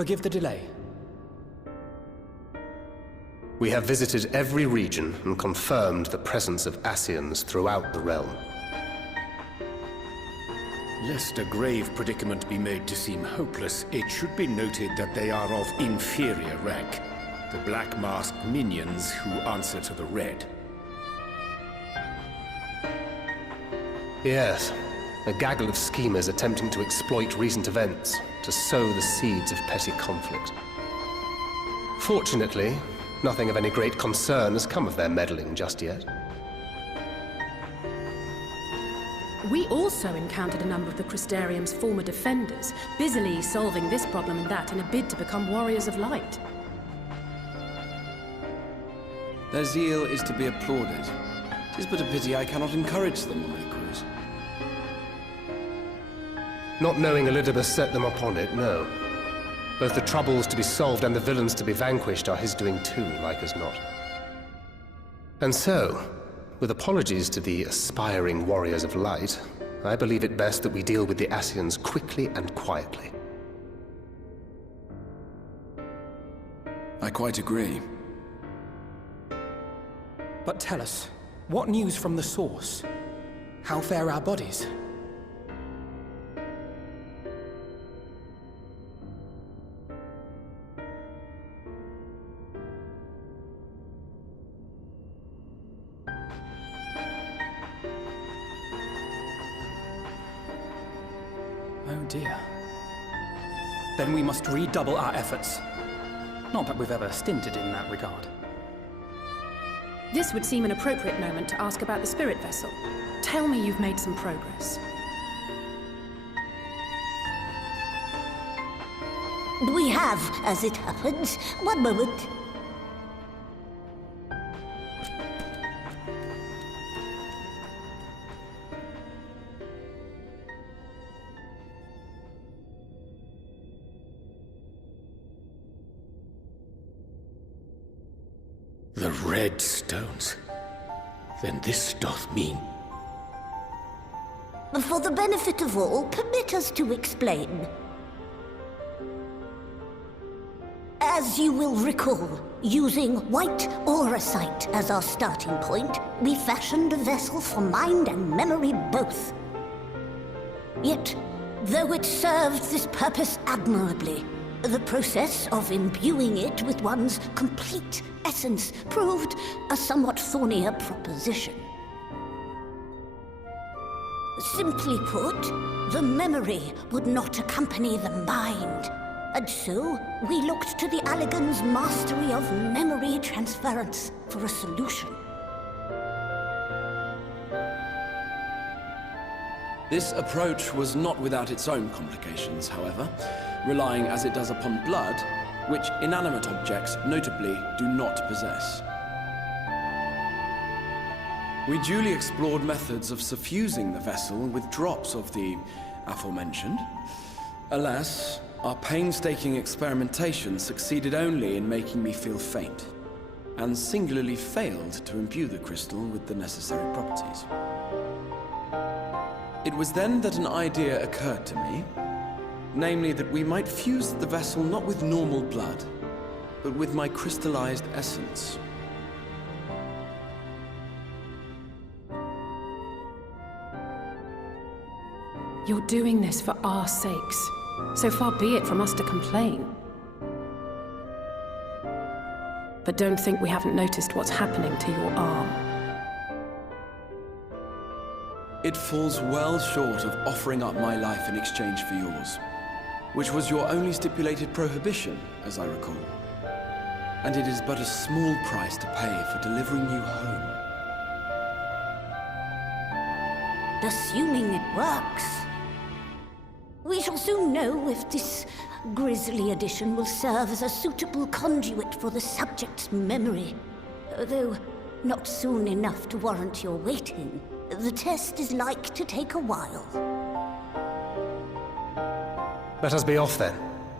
Forgive the delay. We have visited every region and confirmed the presence of Ascians throughout the realm. Lest a grave predicament be made to seem hopeless, it should be noted that they are of inferior rank. The black-masked minions who answer to the red. Yes, a gaggle of schemers attempting to exploit recent events to sow the seeds of petty conflict. Fortunately, nothing of any great concern has come of their meddling just yet. We also encountered a number of the Crystarium's former defenders, busily solving this problem and that in a bid to become warriors of light. Their zeal is to be applauded. 'Tis but a pity I cannot encourage them on their cause. Not knowing Elizabeth set them upon it, no. Both the troubles to be solved and the villains to be vanquished are his doing too, like as not. And so, with apologies to the aspiring warriors of light, I believe it best that we deal with the Ascians quickly and quietly. I quite agree. But tell us, what news from the source? How fare our bodies? Oh dear. Then we must redouble our efforts. Not that we've ever stinted in that regard. This would seem an appropriate moment to ask about the spirit vessel. Tell me you've made some progress. We have, as it happens. One moment. The red stones. Then this doth mean... For the benefit of all, permit us to explain. As you will recall, using white auracite as our starting point, we fashioned a vessel for mind and memory both. Yet, though it served this purpose admirably, the process of imbuing it with one's complete essence proved a somewhat thornier proposition. Simply put, the memory would not accompany the mind. And so, we looked to the Allegan's mastery of memory transference for a solution. This approach was not without its own complications, however, relying as it does upon blood, which inanimate objects, notably, do not possess. We duly explored methods of suffusing the vessel with drops of the aforementioned. Alas, our painstaking experimentation succeeded only in making me feel faint, and singularly failed to imbue the crystal with the necessary properties. It was then that an idea occurred to me, namely that we might fuse the vessel not with normal blood, but with my crystallized essence. You're doing this for our sakes. So far be it from us to complain. But don't think we haven't noticed what's happening to your arm. It falls well short of offering up my life in exchange for yours, which was your only stipulated prohibition, as I recall. And it is but a small price to pay for delivering you home. Assuming it works. We shall soon know if this grisly addition will serve as a suitable conduit for the subject's memory. Though not soon enough to warrant your waiting. The test is like to take a while. Let us be off then.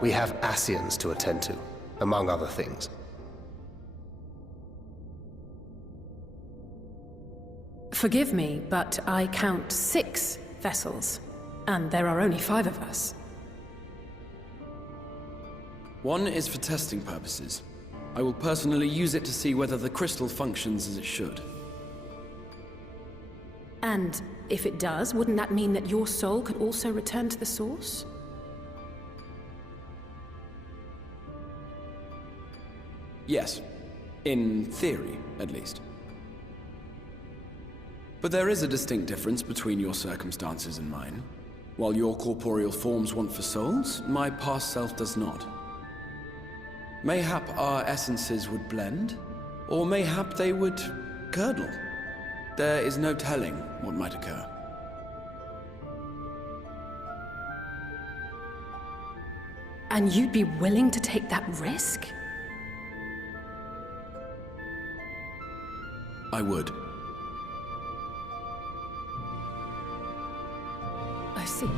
We have Ascians to attend to, among other things. Forgive me, but I count 6 vessels, and there are only 5 of us. One is for testing purposes. I will personally use it to see whether the crystal functions as it should. And if it does, wouldn't that mean that your soul could also return to the source? Yes. In theory, at least. But there is a distinct difference between your circumstances and mine. While your corporeal forms want for souls, my past self does not. Mayhap our essences would blend, or mayhap they would curdle. There is no telling what might occur. And you'd be willing to take that risk? I would. I see.